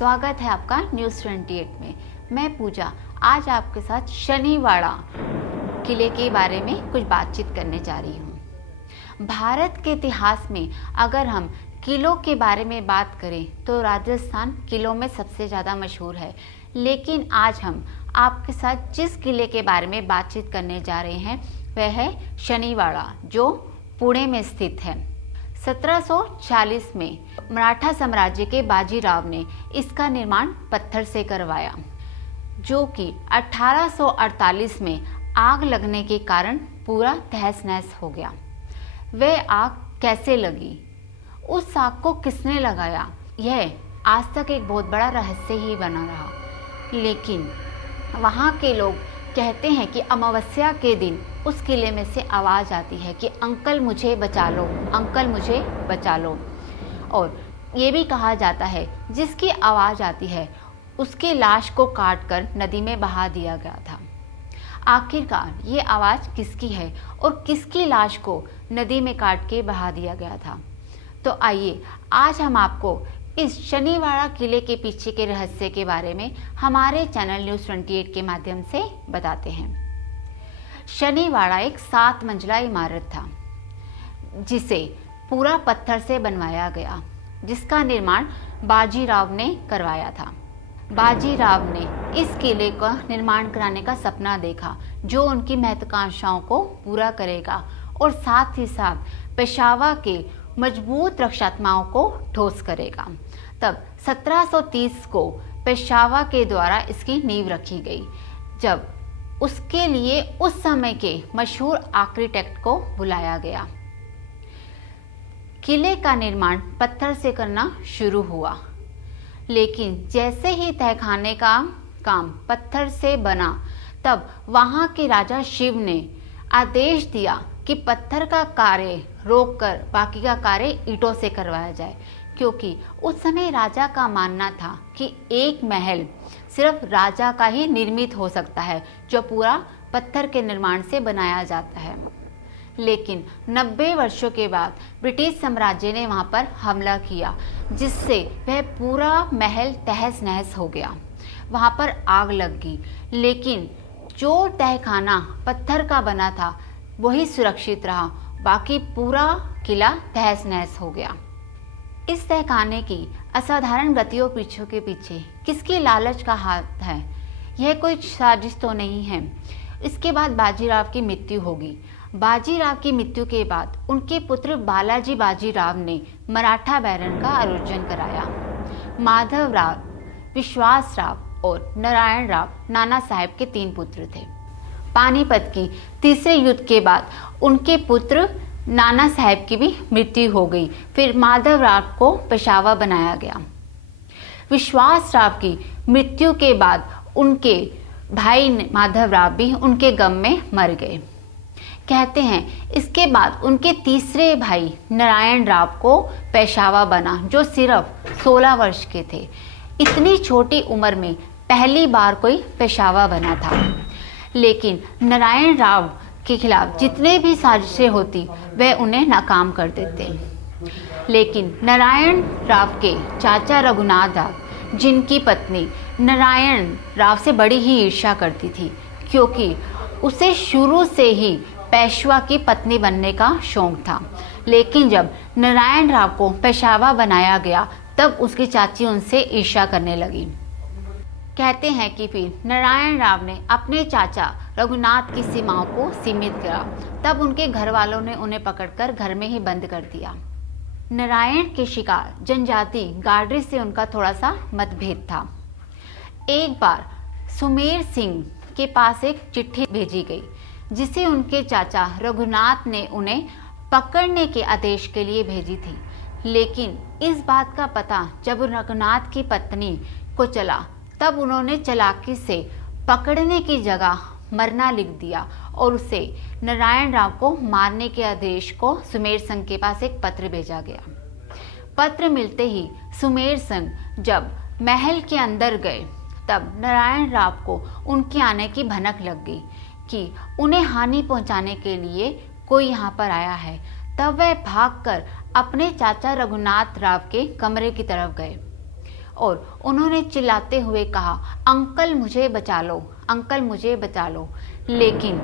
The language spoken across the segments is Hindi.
स्वागत है आपका न्यूज़ 28 में। मैं पूजा आज आपके साथ शनिवाड़ा किले के बारे में कुछ बातचीत करने जा रही हूँ। भारत के इतिहास में अगर हम किलों के बारे में बात करें तो राजस्थान किलों में सबसे ज़्यादा मशहूर है। लेकिन आज हम आपके साथ जिस किले के बारे में बातचीत करने जा रहे हैं वह है शनिवाड़ा, जो पुणे में स्थित है। 1740 में मराठा साम्राज्य के बाजीराव ने इसका निर्माण पत्थर से करवाया, जो कि 1848 में आग लगने के कारण पूरा तहस नहस हो गया। वह आग कैसे लगी, उस आग को किसने लगाया, यह आज तक एक बहुत बड़ा रहस्य ही बना रहा। लेकिन वहाँ के लोग कहते हैं कि अमावस्या के दिन उस किले में से आवाज़ आती है कि अंकल मुझे बचा लो, अंकल मुझे बचा लो। और ये भी कहा जाता है जिसकी आवाज़ आती है उसके लाश को काटकर नदी में बहा दिया गया था। आखिरकार ये आवाज़ किसकी है और किसकी लाश को नदी में काट के बहा दिया गया था? तो आइए आज हम आपको इस शनिवाड़ा किले के पीछे के रहस्य के बारे में हमारे चैनल न्यूज़ 28 के माध्यम से बताते हैं। शनिवाड़ा एक 7 मंजिला इमारत था जिसे पूरा पत्थर से बनवाया गया, जिसका निर्माण बाजीराव ने करवाया था। बाजीराव ने इस किले का निर्माण कराने का सपना देखा जो उनकी महत्वाकांक्षाओं को पूरा करेगा और साथ ही साथ पेशवा के मजबूत रक्षात्माओं को ठोस करेगा। तब 1730 को पेशवा के द्वारा इसकी नींव रखी गई, जब उसके लिए उस समय के मशहूर आर्किटेक्ट को बुलाया गया। किले का निर्माण पत्थर से करना शुरू हुआ, लेकिन जैसे ही तहखाने का काम पत्थर से बना, तब वहां के राजा शिव ने आदेश दिया कि पत्थर का कार्य रोककर बाकी का कार्य ईंटों से करवाया जाए, क्योंकि उस समय राजा का मानना था कि एक महल सिर्फ राजा का ही निर्मित हो सकता है जो पूरा पत्थर के निर्माण से बनाया जाता है। लेकिन 90 वर्षों के बाद ब्रिटिश साम्राज्य ने वहां पर हमला किया, जिससे वह पूरा महल तहस नहस हो गया। वहां पर आग लग गई, लेकिन जो तहखाना पत्थर का बना था वही सुरक्षित रहा, बाकी पूरा किला तहस नहस हो गया। इस तहखाने की असाधारण गतियों पीछे के पीछे किसकी लालच का हाथ है? यह कोई साजिश तो नहीं है। इसके बाद बाजीराव की मृत्यु होगी। बाजीराव की मृत्यु के बाद उनके पुत्र बालाजी बाजीराव ने मराठा बैरन का आयोजन कराया। माधव राव, विश्वास राव और नारायण राव नाना साहेब के 3 पुत्र थे। पानीपत की तीसरे युद्ध के बाद उनके पुत्र नाना साहेब की भी मृत्यु हो गई। फिर माधव राव को पेशवा बनाया गया। विश्वास राव की मृत्यु के बाद उनके भाई माधव राव भी उनके गम में मर गए। कहते हैं इसके बाद उनके तीसरे भाई नारायण राव को पेशवा बना, जो सिर्फ 16 वर्ष के थे। इतनी छोटी उम्र में पहली बार कोई पेशवा बना था। लेकिन नारायण राव के खिलाफ जितने भी साजिशें होती वह उन्हें नाकाम कर देते। लेकिन नारायण राव के चाचा रघुनाथ राव, जिनकी पत्नी नारायण राव से बड़ी ही ईर्ष्या करती थी, क्योंकि उसे शुरू से ही पेशवा की पत्नी बनने का शौक था। लेकिन जब नारायण राव को पेशवा बनाया गया तब उसकी चाची उनसे ईर्ष्या करने लगी। कहते हैं कि फिर नारायण राव ने अपने चाचा रघुनाथ की सीमाओं को सीमित किया। तब उनके घर वालों ने उन्हें पकड़कर घर में ही बंद कर दिया। नारायण के शिकार जनजाति गाडरी से उनका थोड़ा सा मतभेद था। एक बार सुमेर सिंह के पास एक चिट्ठी भेजी गई, जिसे उनके चाचा रघुनाथ ने उन्हें पकड़ने के आदेश के लिए भेजी थी। लेकिन इस बात का पता जब रघुनाथ की पत्नी को चला, तब उन्होंने चालाकी से पकड़ने की जगह मरना लिख दिया और उसे नारायण राव को मारने के आदेश को सुमेर सिंह के पास एक पत्र भेजा गया। पत्र मिलते ही सुमेर सिंह जब महल के अंदर गए, तब नारायण राव को उनके आने की भनक लग गई कि उन्हें हानि पहुंचाने के लिए कोई यहाँ पर आया है। तब वह भागकर अपने चाचा रघुनाथ राव के कमरे की तरफ गए और उन्होंने चिल्लाते हुए कहा, अंकल मुझे बचा लो, अंकल मुझे बचा लो। लेकिन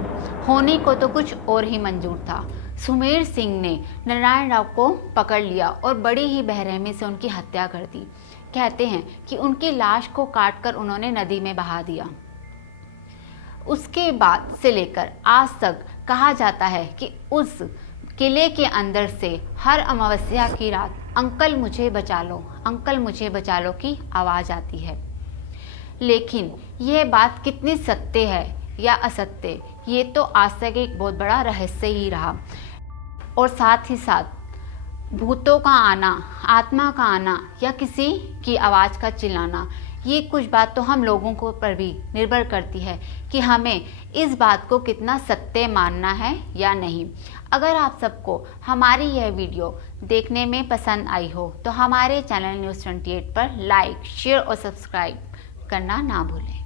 होनी को तो कुछ और ही मंजूर था। सुमेर सिंह ने नारायण राव को पकड़ लिया और बड़ी ही बेरहमी से उनकी हत्या कर दी। कहते हैं कि उनकी लाश को काटकर उन्होंने नदी में बहा दिया। उसके बाद से लेकर आज तक कहा जाता है कि उस किले के अंदर से हर अमावस्या की रात अंकल मुझे बचा लो, अंकल मुझे बचा लो की आवाज़ आती है। लेकिन यह बात कितनी सत्य है या असत्य, ये तो आज तक एक बहुत बड़ा रहस्य ही रहा। और साथ ही साथ भूतों का आना, आत्मा का आना या किसी की आवाज़ का चिल्लाना, ये कुछ बात तो हम लोगों को पर भी निर्भर करती है कि हमें इस बात को कितना सत्य मानना है या नहीं। अगर आप सबको हमारी यह वीडियो देखने में पसंद आई हो तो हमारे चैनल न्यूज़ 28 पर लाइक, शेयर और सब्सक्राइब करना ना भूलें।